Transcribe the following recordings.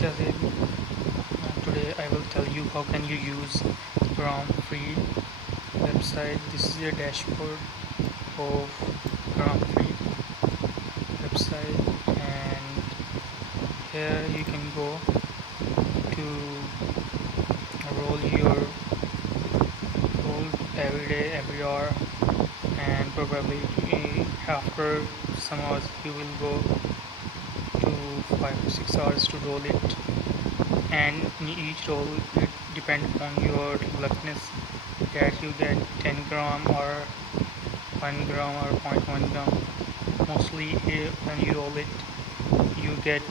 Shazil. Today I will tell you how can you use Gramfree website. This is a dashboard of Gramfree website, and here you can go to roll your roll every day, every hour, and probably after some hours you will go to 5 to 6 hours to roll it, and in each roll it depends on your luckness that you get 10 gram or 1 gram or 0.1 gram. Mostly when you roll it you get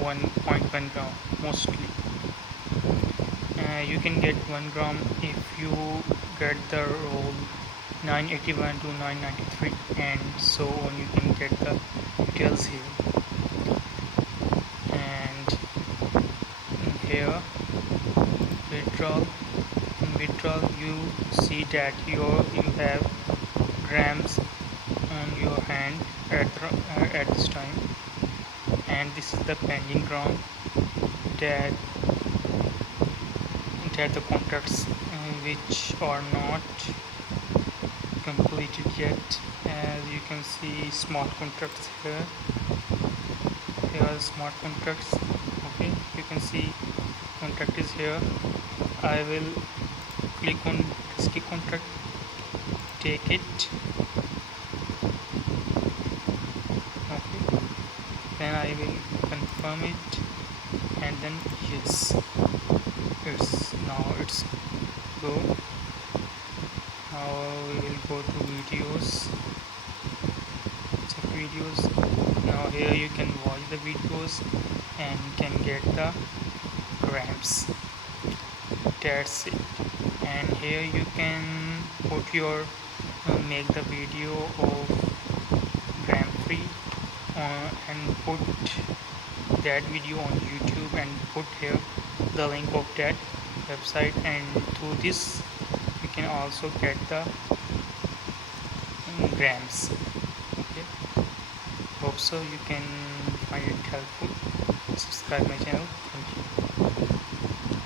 1.1 gram mostly. You can get 1 gram if you get the roll 981 to 993 and so on. You can get the details here, and here withdrawal. In withdrawal you see that you have grams on your hand at this time, and this is the pending gram that the contracts which are not completed yet. As you can see, smart contracts here. Here are smart contracts. Okay, you can see contract is here. I will click on risky contract, take it. Okay, then I will confirm it, and then yes, it's go. Now we will go to videos, check videos. Now here you can watch the videos and can get the grams. That's it. And here you can put your make the video of Gramfree and put that video on YouTube and put here the link of that website, and through this you can also get the grams. Okay, hope so you can find it helpful. Subscribe my channel. Thank you.